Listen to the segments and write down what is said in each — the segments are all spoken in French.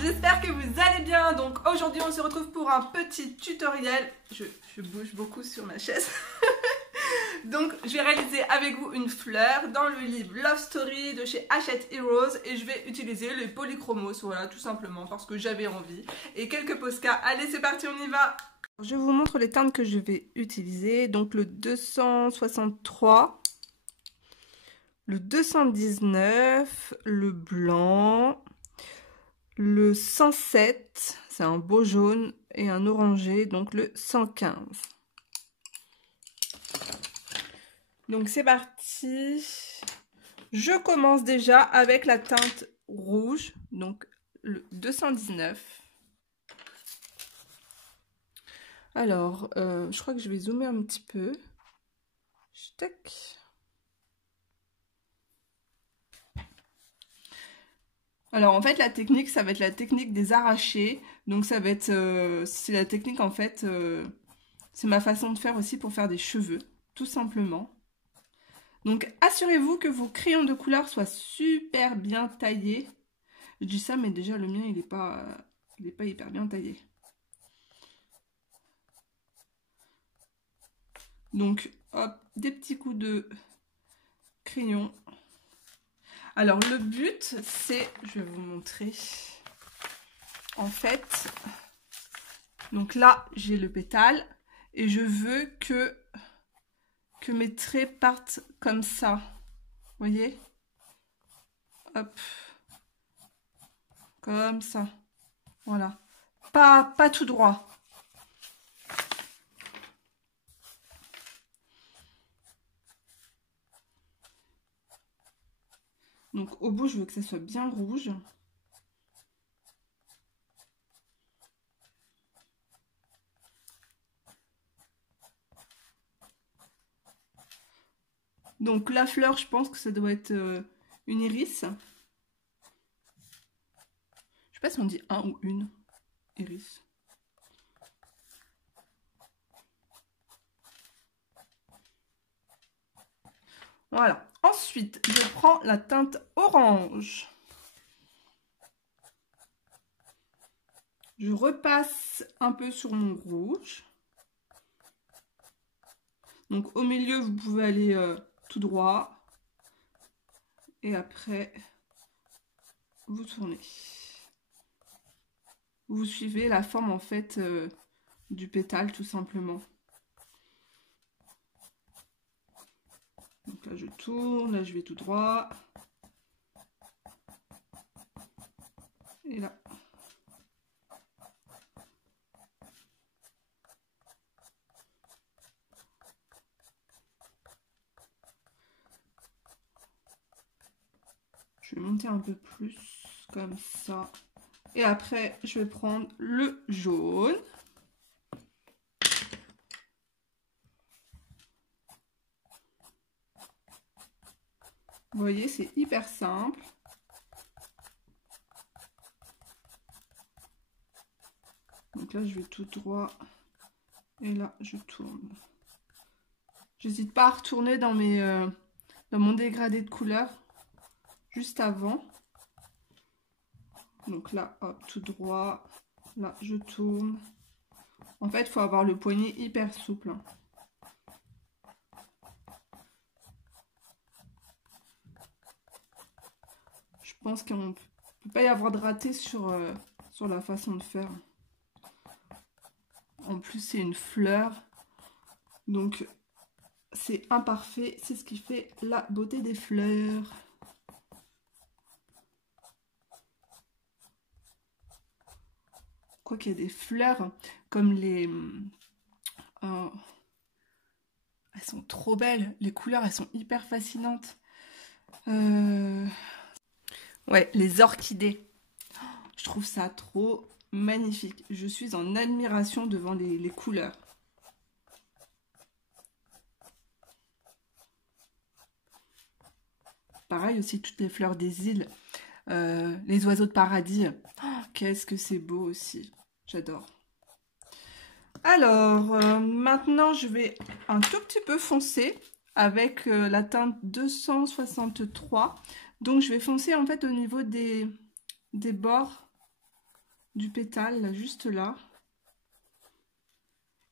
j'espère que vous allez bien. Donc aujourd'hui on se retrouve pour un petit tutoriel. Je bouge beaucoup sur ma chaise. Donc je vais réaliser avec vous une fleur dans le livre Love Story de chez Hachette Heroes. Et je vais utiliser les polychromos, voilà, tout simplement parce que j'avais envie. Et quelques Posca. Allez, c'est parti, on y va. Je vous montre les teintes que je vais utiliser. Donc le 263, le 219, le blanc, le 107, c'est un beau jaune, et un orangé, donc le 115. Donc c'est parti. Je commence déjà avec la teinte rouge, donc le 219. Alors, je crois que je vais zoomer un petit peu. Tac. Alors en fait la technique, ça va être la technique des arrachés. Donc ça va être, c'est la technique en fait, c'est ma façon de faire aussi pour faire des cheveux, tout simplement. Donc assurez-vous que vos crayons de couleur soient super bien taillés. Je dis ça mais déjà le mien il est pas hyper bien taillé. Donc hop, des petits coups de crayon. Alors le but c'est, je vais vous montrer, en fait, donc là j'ai le pétale et je veux que mes traits partent comme ça, vous voyez, hop, comme ça, voilà, pas tout droit. Donc au bout je veux que ça soit bien rouge. Donc la fleur, je pense que ça doit être une iris. Je sais pas si on dit un ou une iris. Voilà. Ensuite, je prends la teinte orange. Je repasse un peu sur mon rouge. Donc au milieu, vous pouvez aller tout droit. Et après, vous tournez. Vous suivez la forme en fait du pétale tout simplement. Donc là je tourne, là je vais tout droit. Et là. Je vais monter un peu plus comme ça. Et après je vais prendre le jaune. Vous voyez, c'est hyper simple. Donc là, je vais tout droit. Et là, je tourne. J'hésite pas à retourner dans mon dégradé de couleur juste avant. Donc là, hop, tout droit. Là, je tourne. En fait, il faut avoir le poignet hyper souple. Je pense qu'on ne peut pas y avoir de raté sur la façon de faire. En plus, c'est une fleur. Donc, c'est imparfait. C'est ce qui fait la beauté des fleurs. Quoi qu'il y a des fleurs comme les... elles sont trop belles. Les couleurs, elles sont hyper fascinantes. Ouais, les orchidées. Je trouve ça trop magnifique. Je suis en admiration devant les couleurs. Pareil aussi, toutes les fleurs des îles. Les oiseaux de paradis. Oh, qu'est-ce que c'est beau aussi. J'adore. Alors, maintenant, je vais un tout petit peu foncer avec la teinte 263. Donc, je vais foncer en fait au niveau des bords du pétale, là, juste là.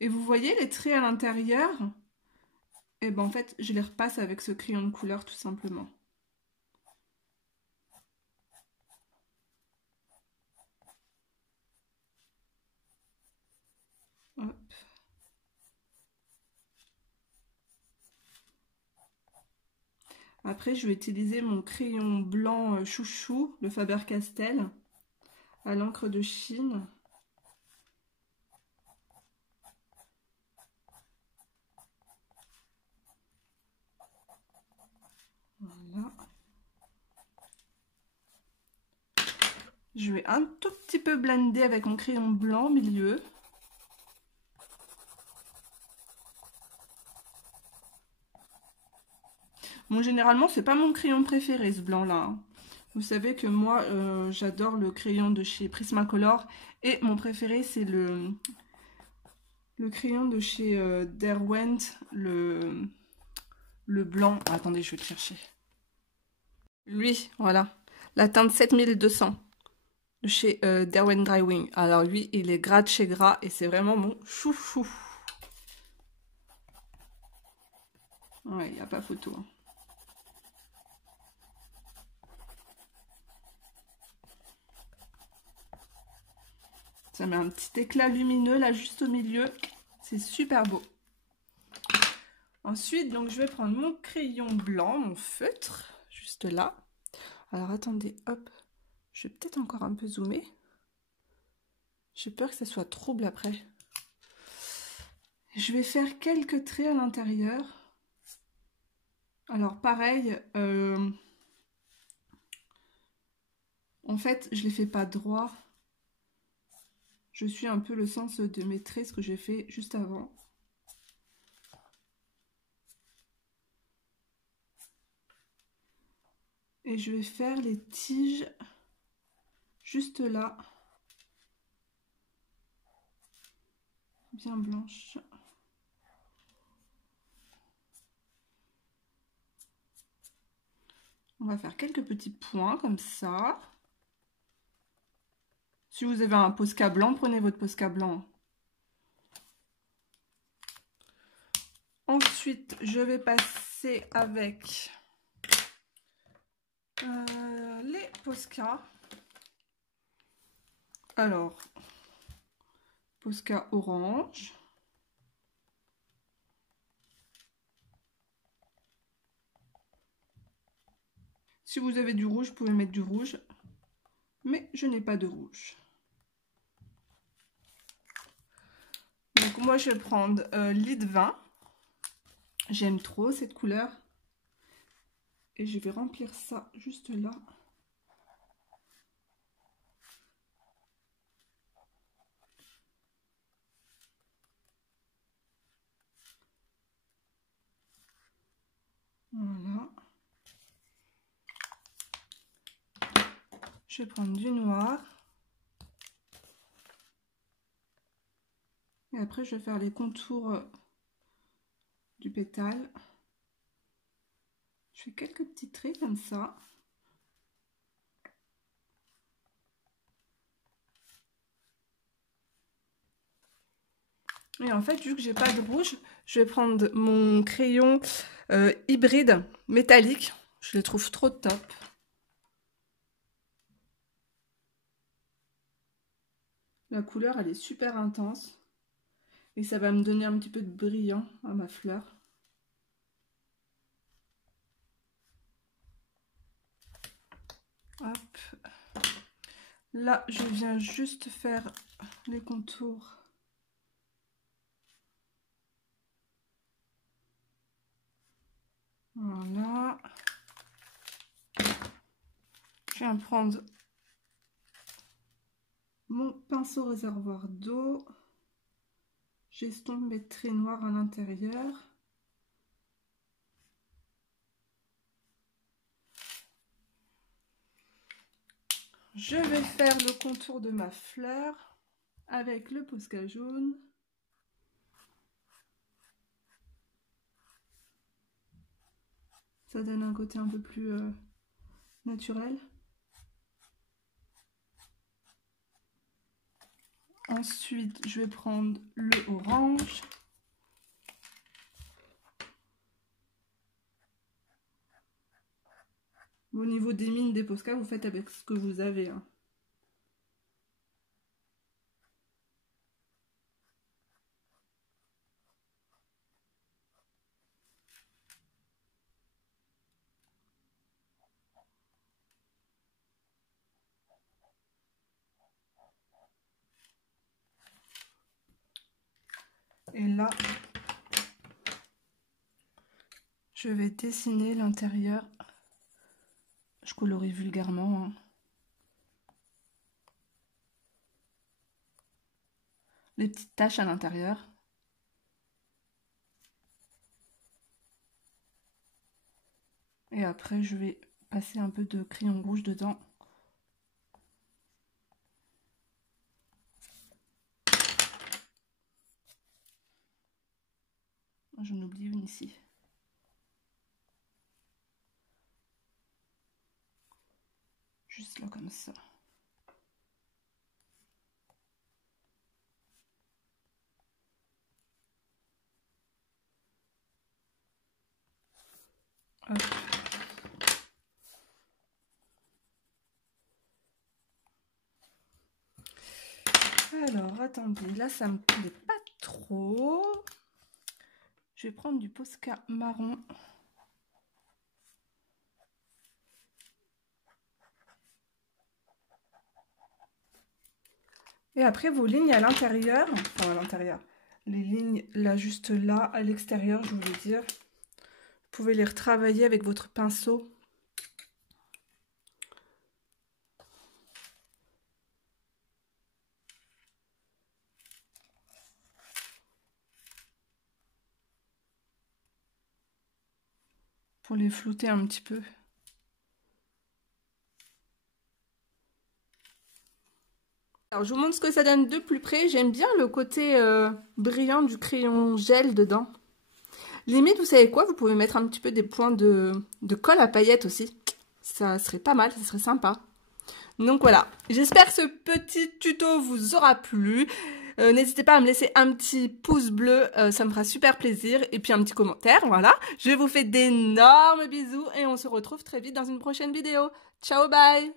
Et vous voyez les traits à l'intérieur? Et ben en fait, je les repasse avec ce crayon de couleur tout simplement. Hop. Après, je vais utiliser mon crayon blanc chouchou, le Faber-Castell, à l'encre de Chine. Voilà. Je vais un tout petit peu blender avec mon crayon blanc au milieu. Bon, généralement, c'est pas mon crayon préféré, ce blanc-là. Vous savez que moi, j'adore le crayon de chez Prismacolor. Et mon préféré, c'est le crayon de chez Derwent, le blanc. Ah, attendez, je vais le chercher. Lui, voilà. La teinte 7200 de chez Derwent Drywing. Alors lui, il est gras de chez gras et c'est vraiment mon chouchou. Ouais, il n'y a pas photo. Hein. Ça met un petit éclat lumineux là juste au milieu. C'est super beau. Ensuite, donc je vais prendre mon crayon blanc, mon feutre, juste là. Alors attendez, hop. Je vais peut-être encore un peu zoomer. J'ai peur que ça soit trouble après. Je vais faire quelques traits à l'intérieur. Alors pareil, en fait, je ne les fais pas droit. Je suis un peu le sens de mes traits, ce que j'ai fait juste avant. Et je vais faire les tiges juste là. Bien blanches. On va faire quelques petits points comme ça. Si vous avez un Posca blanc, prenez votre Posca blanc. Ensuite, je vais passer avec les Posca. Alors, Posca orange. Si vous avez du rouge, vous pouvez mettre du rouge. Mais je n'ai pas de rouge. Donc moi, je vais prendre Lit 20. J'aime trop cette couleur. Et je vais remplir ça juste là. Voilà. Je vais prendre du noir. Et après, je vais faire les contours du pétale. Je fais quelques petits traits comme ça. Et en fait, vu que j'ai pas de rouge, je vais prendre mon crayon hybride métallique. Je les trouve trop top. La couleur, elle est super intense. Et ça va me donner un petit peu de brillant à ma fleur. Hop. Là, je viens juste faire les contours. Voilà. Je viens prendre mon pinceau réservoir d'eau. J'estompe mes traits noirs à l'intérieur. Je vais faire le contour de ma fleur avec le Posca jaune. Ça donne un côté un peu plus naturel. Ensuite, je vais prendre le orange. Au niveau des mines, des Posca, vous faites avec ce que vous avez. Hein. Et là, je vais dessiner l'intérieur. Je colorie vulgairement. Hein. Les petites taches à l'intérieur. Et après, je vais passer un peu de crayon rouge dedans. J'en oublie une ici. Juste là comme ça. Hop. Alors, attendez, là ça me plaît pas trop. Je vais prendre du Posca marron. Et après vos lignes à l'intérieur, enfin à l'intérieur, les lignes là juste là, à l'extérieur je voulais dire, vous pouvez les retravailler avec votre pinceau. Pour les flouter un petit peu. Alors je vous montre ce que ça donne de plus près. J'aime bien le côté brillant du crayon gel dedans. Limite, vous savez quoi? Vous pouvez mettre un petit peu des points de colle à paillettes aussi. Ça serait pas mal, ça serait sympa. Donc voilà, j'espère que ce petit tuto vous aura plu. N'hésitez pas à me laisser un petit pouce bleu, ça me fera super plaisir. Et puis un petit commentaire, voilà. Je vous fais d'énormes bisous et on se retrouve très vite dans une prochaine vidéo. Ciao, bye!